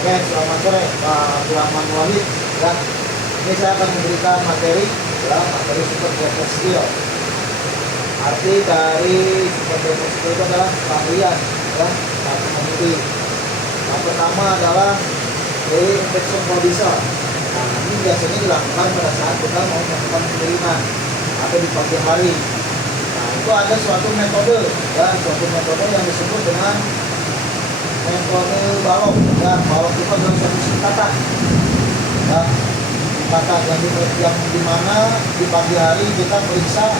Oke, selamat sore Pak Abdurrahman Wahid. Ya, ini saya akan memberikan materi, ya, materi super driver skill. Arti dari super driver skill itu adalah keahlian, ya, saat mengemudi. Yang pertama adalah daily inspection for diesel. Nah, ini biasanya dilakukan pada saat kita mau melakukan pengiriman atau di pagi hari. Nah, itu ada suatu metode, ya, suatu metode yang disebut dengan metode balok. Ya, balok itu adalah suatu singkatan, ya, singkatan yang dimana di pagi hari kita periksa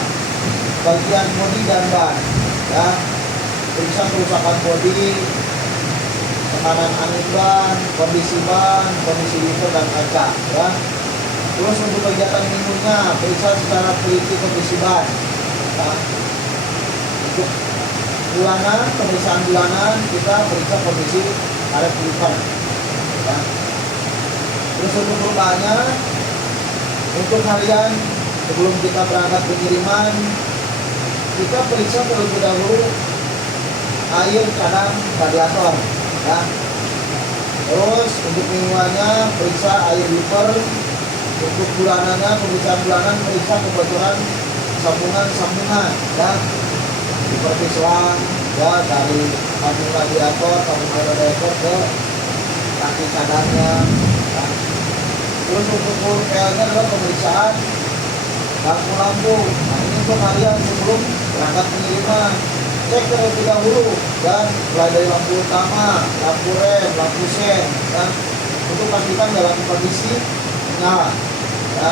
bagian bodi dan ban, ya, periksa kerusakan bodi, tekanan angin ban, kondisi wiper dan kaca, ya. Terus untuk kegiatan minggunya periksa secara teliti kondisi ban. Nah, untuk bulanan, pemeriksaan bulanan kita periksa kondisi karet wiper, ya. Terus untuk perubahannya, untuk harian sebelum kita berangkat pengiriman kita periksa terlebih dahulu air cadang radiator, ya. Terus untuk mingguannya periksa air wiper. Untuk bulanannya, pemeriksaan bulanan periksa kebocoran sambungan, ya, seperti selang, ya, dari sambung radiator, sambung air radiator ke tangki cadangnya, ya. Terus untuk PL-nya adalah pemeriksaan lampu-lampu. Nah, ini untuk harian sebelum berangkat pengiriman. Cek terlebih dahulu, dan mulai dari lampu utama, lampu rem, lampu sen, dan untuk pastikan dalam kondisi menyala, ya.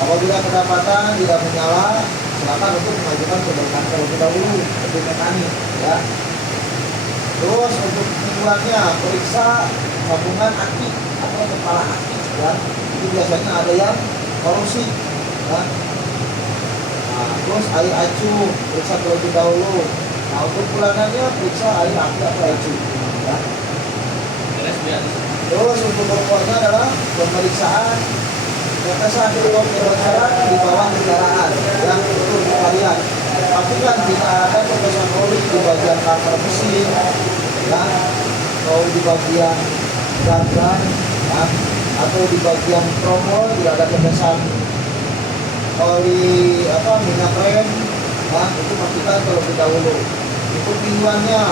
Apabila kedapatan tidak menyala, silakan untuk mengajukan perbaikan terlebih dahulu ke mekanik, ya. Terus untuk mingguannya periksa gabungan aki atau kepala aki, ya. Itu biasanya ada yang korosi, ya. Nah, terus air acu periksa terlebih dahulu. Nah, untuk bulanannya periksa air aki atau acu, ya. Terus untuk pokoknya adalah pemeriksaan tetesan pilot kebocoran di bawah kendaraan yang untuk kalian. Pastikan jika ada tetesan oli di bagian cover mesin, ya, atau di bagian gardan, ya, atau di bagian tromol tidak ada tetesan oli minyak rem, ya, itu pastikan terlebih dahulu. Untuk mingguannya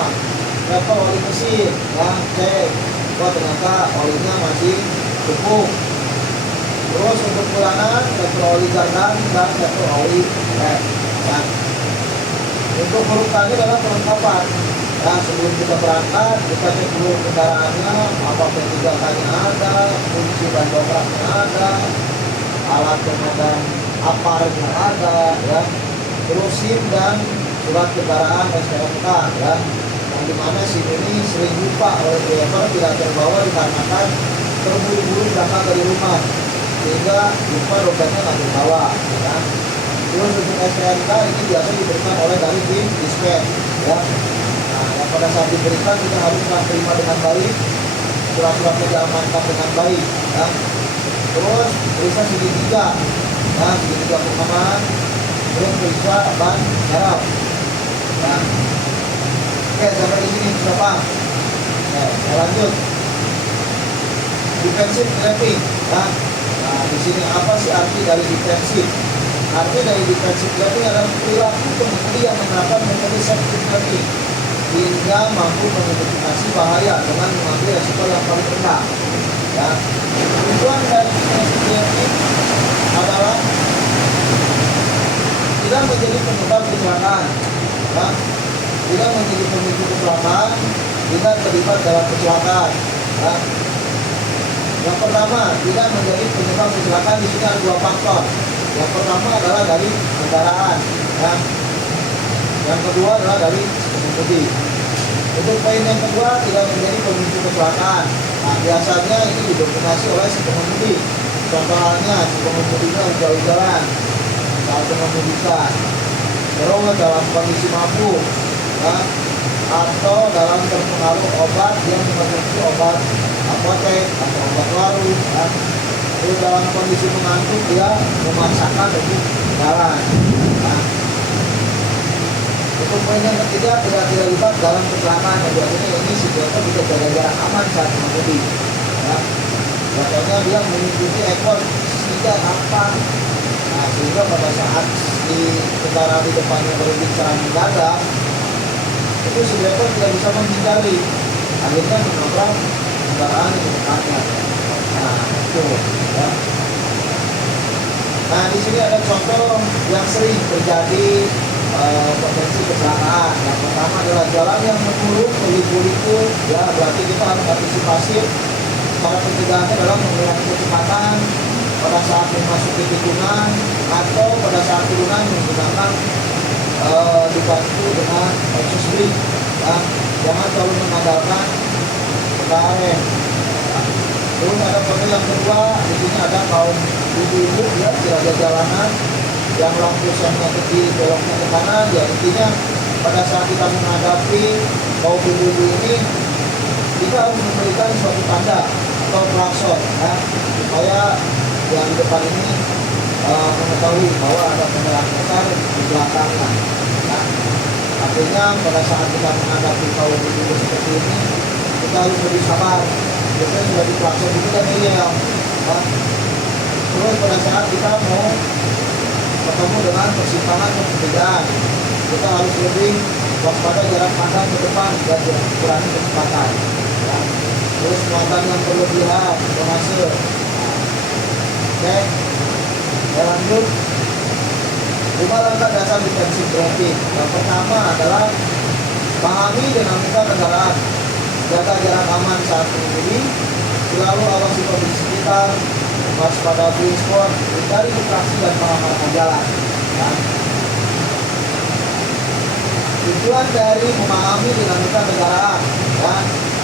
level oli mesin, ya, cek, wah ternyata olinya masih cukup. Terus untuk bulanan level oli gardan dan level oli rem, ya. Untuk perlukannya adalah perlengkapan, ya, sebelum kita berangkat kita cek dulu kendaraannya, apa P3K-nya ada, kunci dan dongkraknya ada, alat pemadam aparnya ada, ya. Terus SIM dan surat kendaraan STNK, ya, yang dimana SIM ini sering lupa oleh driver, tidak terbawa dikarenakan terburu-buru berangkat dari rumah sehingga lupa dompetnya nggak terbawa, ya. Terus untuk STNK ini biasa diberikan oleh dari tim dispatch, ya. Nah, yang pada saat diberikan kita harus terima dengan baik, surat-suratnya diamankan dengan baik, ya. Terus periksa segitiga, ya, segitiga pengaman. Terus periksa ban serep, ya. Oke, sampai di sini sudah paham. Oke, saya lanjut. Defensive clapping, ya. Nah, di sini apa sih arti dari defensif? Arti dari defensive clapping adalah perilaku pengemudi yang menerapkan metode safety clapping hingga mampu mengidentifikasi bahaya dengan mengambil resiko yang paling rendah, ya. Tujuan dari defensive clapping adalah tidak menjadi penyebab kecelakaan, ya. Tidak menjadi pemicu kecelakaan, tidak terlibat dalam kecelakaan, ya. Yang pertama, tidak menjadi penyebab kecelakaan di sini ada dua faktor. Yang pertama adalah dari kendaraan, ya. Yang kedua adalah dari pengemudi. Untuk poin yang kedua, tidak menjadi pemicu kecelakaan. Nah, biasanya ini didominasi oleh si pengemudi. Contoh halnya, si pengemudinya ugal-ugalan saat mengemudikan, terus dalam kondisi mabuk, ya, atau dalam terpengaruh obat yang mengkonsumsi obat apotek atau obat warung, ya. Terus dalam kondisi mengantuk dia memaksakan untuk jalan, ya. Untuk poin yang ketiga, tidak terlibat dalam kecelakaan. Biasanya ini si driver bisa jaga jarak aman saat mengemudi. Contohnya dia mengikuti ekor tidak apa. Nah, sehingga pada saat di kendaraan di depannya berbicara mendadak, itu si driver tidak bisa menghindari, akhirnya menabrak kendaraan di depannya. Nah, itu ya. Nah, di sini ada contoh yang sering terjadi potensi kecelakaan. Yang pertama adalah jalan yang menurun berliku-liku, ya berarti kita harus antisipasi. Cara pencegahannya adalah mengurangi kecepatan pada saat memasuki tikungan atau pada saat turunan menggunakan dibantu dengan exhaust brake. Ya, jangan selalu mengandalkan rem. Terus ada contoh yang kedua, di sini ada kaum ibu-ibu ya, jaga jalanan yang lampu sennya ke kiri, beloknya ke kanan. Ya intinya pada saat kita menghadapi kaum ibu-ibu ini, kita harus memberikan suatu tanda atau klakson ya, supaya yang di depan ini mengetahui bahwa ada kendaraan motor di belakangnya. Nah, artinya pada saat kita menghadapi kaum ibu-ibu seperti ini, kita harus lebih sabar. Biasanya sudah diklakson itu kan ya. Terus pada saat kita mau ketemu dengan persimpangan perbedaan, kita harus lebih waspada jarak pandang ke depan dan kurangi kecepatan. Ya. Terus muatan yang berlebihan, tonase. Oke, ya lanjut. 5 langkah dasar defensif driving. Yang pertama adalah pahami dinamika kendaraan, jaga jarak aman saat mengemudi, selalu awasi kondisi sekitar, waspada blind spot, hindari distraksi dan pengamatan jalan. Ya. Tujuan dari memahami dinamika kendaraan, ya.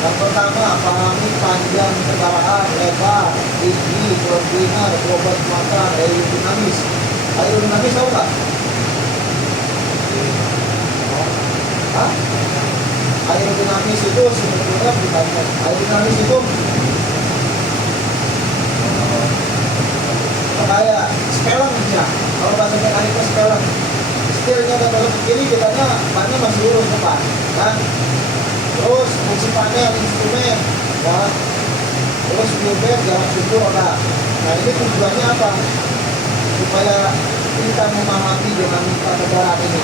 Yang pertama, pahami panjang kendaraan, lebar, tinggi, kronologis, bobot muatan, aerodinamis. Aerodinamis tahu nggak? Hah? Aerodinamis itu sebetulnya bukan. Aerodinamis itu kayak spelling aja. Kalau bahasa mekaniknya spelling, setirnya dan belok ke kiri, kitanya bannya masih lurus depan, kan? Terus fungsi panel instrumen, ya. Terus wheelbase, jarak sumbu roda. Nah ini tujuannya apa? Supaya kita memahami dinamika kendaraan ini.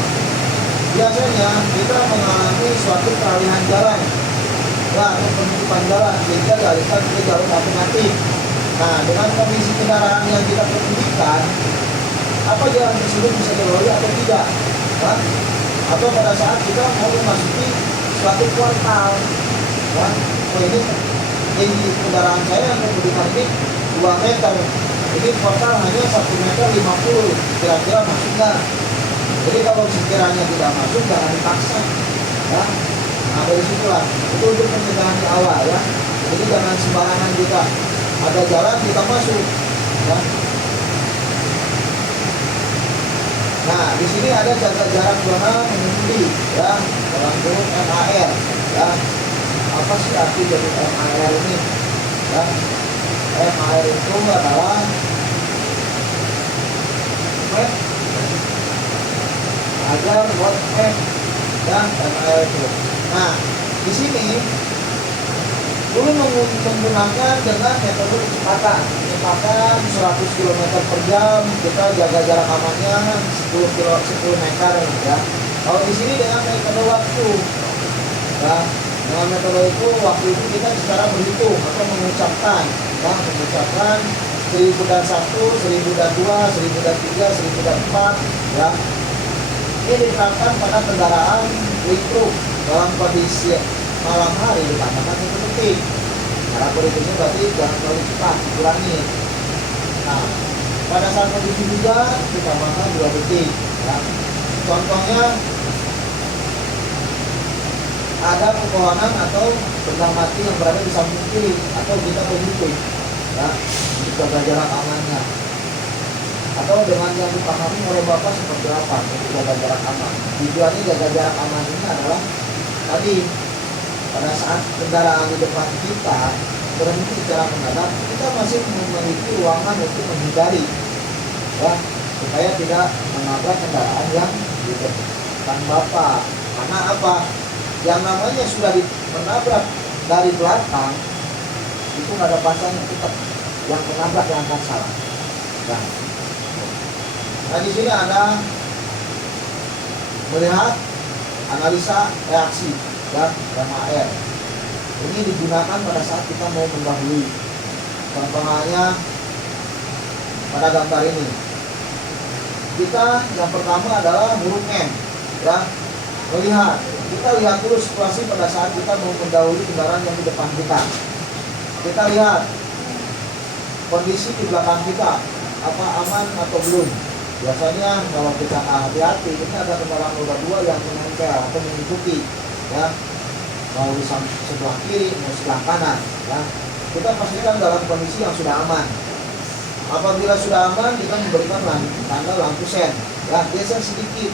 Biasanya kita mengalami suatu peralihan jalan, ya, atau penutupan jalan, sehingga dialihkan ke jalur alternatif. Nah, dengan kondisi kendaraan yang kita kemudikan, apa jalan tersebut bisa dilalui atau tidak? Kan? Atau pada saat kita mau memasuki suatu kuartal, kan? Oh ini kendaraan saya yang kemudikan ini 2 meter, ini kuartal hanya 1 meter 50, kira-kira masuk nggak? Jadi kalau sekiranya tidak masuk, jangan dipaksa, ya. Nah dari situlah, itu untuk pencegahan di awal, ya. Jadi jangan sembarangan kita ada jalan kita masuk, ya. Nah di sini ada jaga jarak zona mengemudi, ya, dalam kurung MAR, ya. Apa sih arti dari MAR ini? Ya, MAR itu adalah agar buat dan MAR itu. Nah di sini dulu menggunakan dengan metode kecepatan 100 km per jam, kita jaga jarak amannya 10 meter, ya. Kalau di sini dengan metode waktu, ya, dengan metode itu waktu itu kita secara berhitung atau mengucapkan, ya, mengucapkan 1000 dan 1, 1000 dan 2, 1000 dan 3, 1000 dan 4, ya. Ini diterapkan pada kendaraan truk dalam kondisi malam hari ditambahkan 1 detik. Cara berhitungnya berarti jangan terlalu cepat, dikurangi. Nah, pada saat kondisi hujan ditambahkan 2 detik. Ya. Contohnya ada pepohonan atau benda mati yang berada di samping kiri atau kita berhitung, ya, untuk jaga jarak amannya. Atau dengan yang dipahami oleh Bapak seperti apa untuk jaga jarak aman. Tujuannya jaga jarak aman ini adalah tadi pada saat kendaraan di depan kita berhenti secara mendadak, kita masih memiliki ruangan untuk menghindari, ya, supaya tidak menabrak kendaraan yang di depan Bapak. Karena apa? Yang namanya sudah menabrak dari belakang itu nggak ada pasannya, tetap yang penabrak yang akan salah. Nah di sini ada melihat analisa reaksi dan AR. Ini digunakan pada saat kita mau mendahului. Contohnya pada gambar ini. Kita yang pertama adalah huruf M, ya. Melihat. Kita lihat dulu situasi pada saat kita mau mendahului kendaraan yang di depan kita. Kita lihat kondisi di belakang kita, apa aman atau belum. Biasanya kalau kita hati-hati, ini ada kendaraan roda 2 yang menempel atau mengikuti, ya, mau di sebelah kiri, mau sebelah kanan, ya. Kita pastikan dalam kondisi yang sudah aman. Apabila sudah aman, kita memberikan tanda lampu sen, ya, geser sedikit.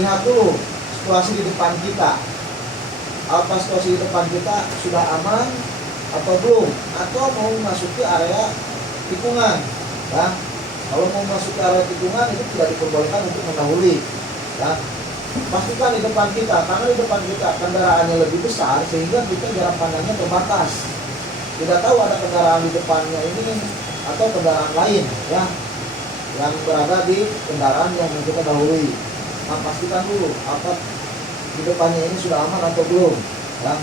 Lihat dulu situasi di depan kita. Apa situasi di depan kita sudah aman atau belum? Atau mau memasuki area tikungan, ya. Kalau mau masuk ke area tikungan itu tidak diperbolehkan untuk mendahului, ya. Pastikan di depan kita, karena di depan kita kendaraannya lebih besar sehingga kita jarak pandangnya terbatas. Tidak tahu ada kendaraan di depannya ini atau kendaraan lain, ya, yang berada di kendaraan yang kita dahului. Nah, pastikan dulu apa di depannya ini sudah aman atau belum, ya.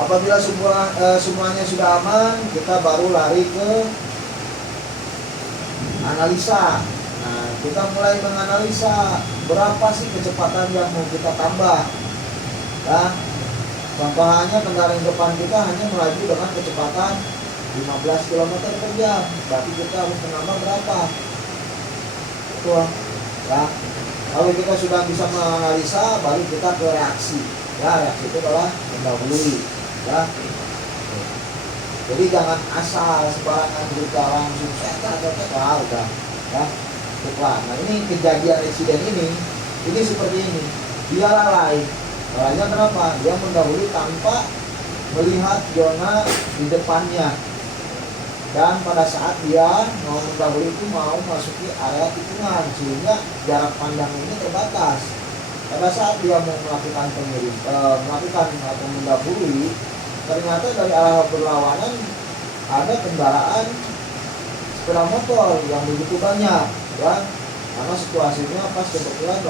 Apabila semuanya sudah aman, kita baru lari ke analisa. Nah, kita mulai menganalisa berapa sih kecepatan yang mau kita tambah, ya. Contohnya kendaraan di depan kita hanya melaju dengan kecepatan 15 km per jam, berarti kita harus menambah berapa? Itu, ya. Kalau kita sudah bisa menganalisa, baru kita ke reaksi. Ya, reaksi itu adalah mendahului, ya. Jadi jangan asal sembarangan kita langsung udah, ya. Cukup. Nah ini kejadian insiden ini seperti ini. Dia lalai. Lalainya kenapa? Dia mendahului tanpa melihat zona di depannya. Dan pada saat dia mau mendahului itu mau masuki area tikungan, sehingga jarak pandang ini terbatas. Pada saat dia mau melakukan atau mendahului, ternyata dari arah berlawanan ada kendaraan sepeda motor yang begitu banyak, ya. Karena situasinya pas kebetulan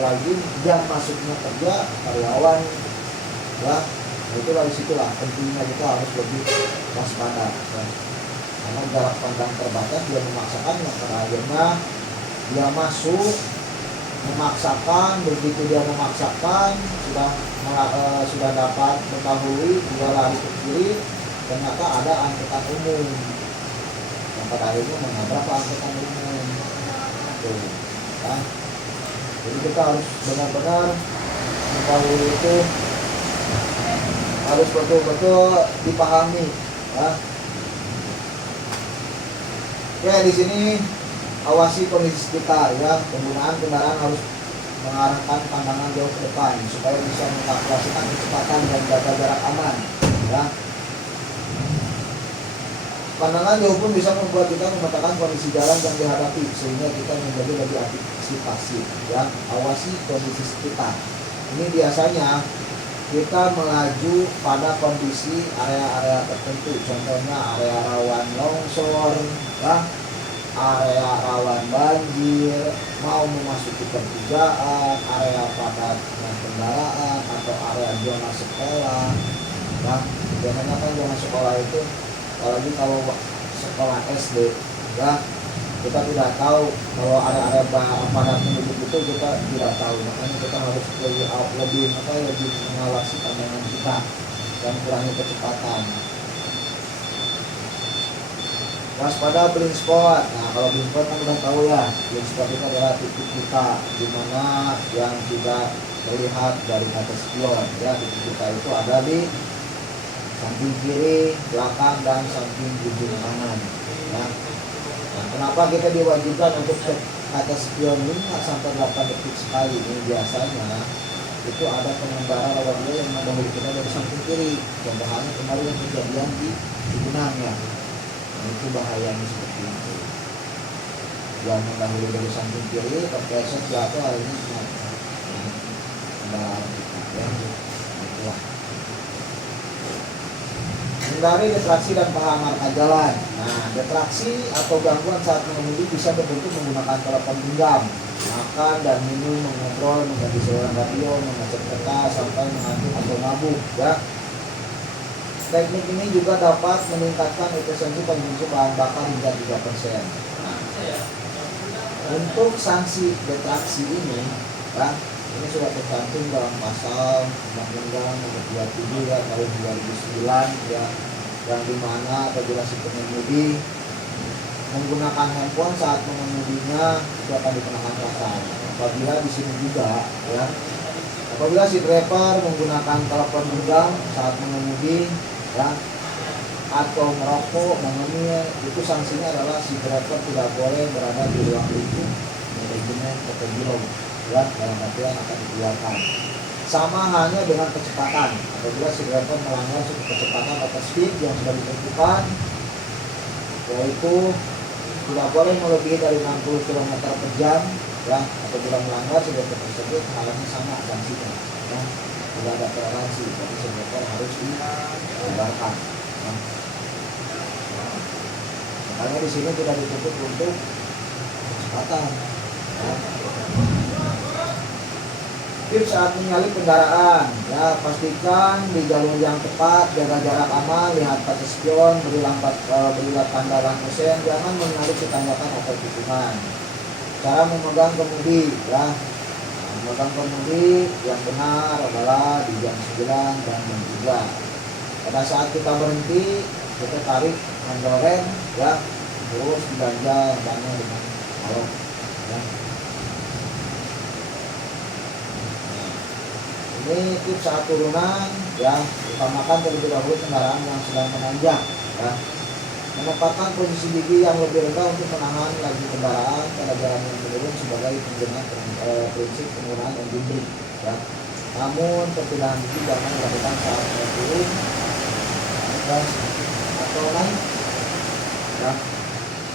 lagi jam masuknya kerja karyawan, ya. Itulah disitulah pentingnya kita harus lebih waspada, ya. Karena jarak pandang terbatas, dia memaksakan yang akhirnya dia masuk memaksakan. Begitu dia memaksakan sudah dapat mendahului, dia lari ke kiri, ternyata ada angkutan umum yang pada akhirnya menabrak angkutan umum. Tuh, ya. Jadi kita harus benar-benar mendahului itu harus betul-betul dipahami, ya. Oke, di sini awasi kondisi sekitar, ya. Penggunaan kendaraan harus mengarahkan pandangan jauh ke depan supaya bisa mengalokasikan kecepatan dan jaga jarak aman, ya. Pandangan jauh pun bisa membuat kita memetakan kondisi jalan yang dihadapi sehingga kita menjadi lebih antisipasi, ya. Awasi kondisi sekitar. Ini biasanya kita melaju pada kondisi area-area tertentu, contohnya area rawan longsor, ya, area rawan banjir, mau memasuki pertigaan, area padat kendaraan, atau area zona sekolah, ya. Biasanya kan zona sekolah itu, apalagi kalau sekolah SD, ya, kita tidak tahu kalau area padat penduduk itu kita tidak tahu, makanya kita harus lebih mengawasi pandangan kita dan kurangi kecepatan. Waspada blind spot. Nah, kalau blind spot kan udah tahu, ya. Blind spot itu adalah titik kita di mana yang tidak terlihat dari atas spion, ya. Titik kita itu ada di samping kiri, belakang, dan samping ujung kanan, ya. Nah, kenapa kita diwajibkan untuk cek atas spion 5 sampai 8 detik sekali? Ini biasanya itu ada pengendara roda 2 yang mendahului kita dari samping kiri. Contohnya kemarin yang kejadian di Cibinong, ya. Nah, itu bahayanya seperti itu. Yang mendahului dari samping kiri, terpleset jatuh, akhirnya kendaraan kita, ya. Itulah. Ini Hindari detraksi dan penghamarkan jalan. Nah, detraksi atau gangguan saat mengemudi bisa berbentuk menggunakan telepon genggam, makan dan minum, mengobrol, mengganti saluran radio, mengecek peta, sampai mengantuk atau mabuk. Ya. Teknik ini juga dapat meningkatkan efisiensi konsumsi bahan bakar hingga 3%. Nah, untuk sanksi detraksi ini, ya, ini sudah tercantum dalam pasal Undang-Undang Nomor 27 ya tahun 2009 ya, yang dimana apabila si pengemudi menggunakan handphone saat mengemudinya itu akan dikenakan pasal. Apabila di sini juga ya, apabila si driver menggunakan telepon genggam saat mengemudi ya, atau merokok, mengemil, itu sanksinya adalah si driver tidak boleh berada di ruang lingkup manajemen atau biro ya, dalam artian akan dikeluarkan. Sama halnya dengan kecepatan. Apabila si driver melanggar suatu kecepatan atau speed yang sudah ditentukan, yaitu tidak boleh melebihi dari 60 km per jam ya, apabila melanggar si driver tersebut halnya sama sanksinya ya, tidak ada toleransi, jadi si driver harus dibubarkan ya. Makanya di sini tidak dituntut untuk kecepatan ya. Tips saat menyalip kendaraan ya, pastikan di jalur yang tepat, jaga jarak aman, lihat kaca spion, berilah tanda lampu sen, jangan menyalip di tanjakan atau tikungan. Cara memegang kemudi ya, memegang kemudi yang benar adalah di jam 9 dan jam 3. Pada saat kita berhenti, kita tarik handle rem ya, terus diganjal bannya dengan balok ya. Ini tips saat turunan ya, utamakan terlebih dahulu kendaraan yang sedang menanjak ya. Menempatkan posisi gigi yang lebih rendah untuk menahan laju kendaraan pada jalan yang menurun sebagai penggunaan prinsip penggunaan engine brake ya. Namun perpindahan gigi jangan dilakukan saat turun atau naik ya.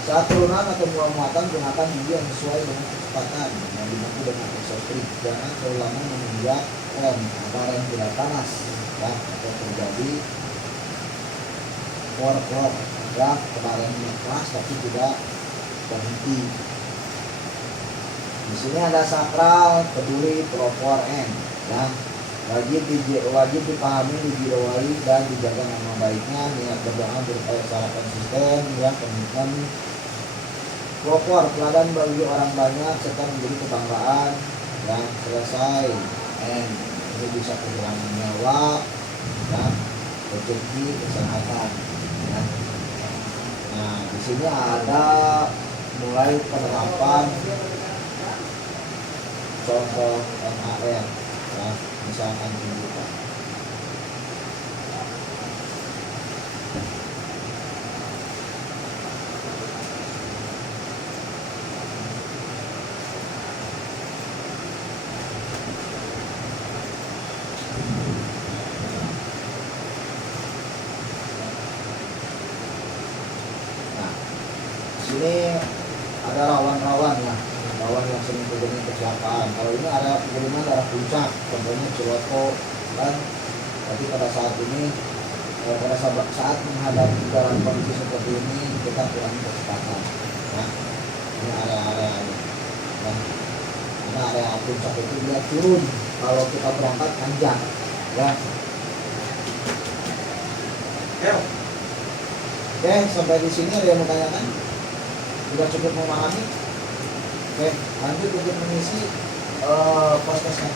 Saat turunan atau muatan gunakan gigi yang sesuai dengan kecepatan yang dibantu dengan aksesoris. Jangan terlalu lama menginjak rem agar rem tidak panas ya, atau terjadi war ya, kemarin keras tapi tidak berhenti. Di sini ada sakral, peduli, propor, N ya. Wajib dipahami, dijiwai dan dijaga nama baiknya. Niat berdoa berupaya secara konsisten ya, komitmen. Propor, teladan bagi orang banyak serta menjadi kebanggaan yang selesai. And ini bisa kehilangan nyawa ya, rezeki, kesehatan ya. Nah di sini ada mulai penerapan contoh MAR ya, misalkan tunjukkan. Ini ada rawan-rawan ya, rawan yang sering terjadi kecelakaan. Kalau ini area pegunungan daerah puncak, contohnya Ciloto kan. Tapi pada saat ini, pada saat menghadapi dalam kondisi seperti ini, kita kurangi kecepatan. Ya. Ini area-area ya. Karena area puncak itu dia turun kalau kita berangkat panjang ya. Oke, sampai di sini ada yang mau tanyakan? Sudah cukup memahami? Oke, lanjut untuk mengisi podcastnya.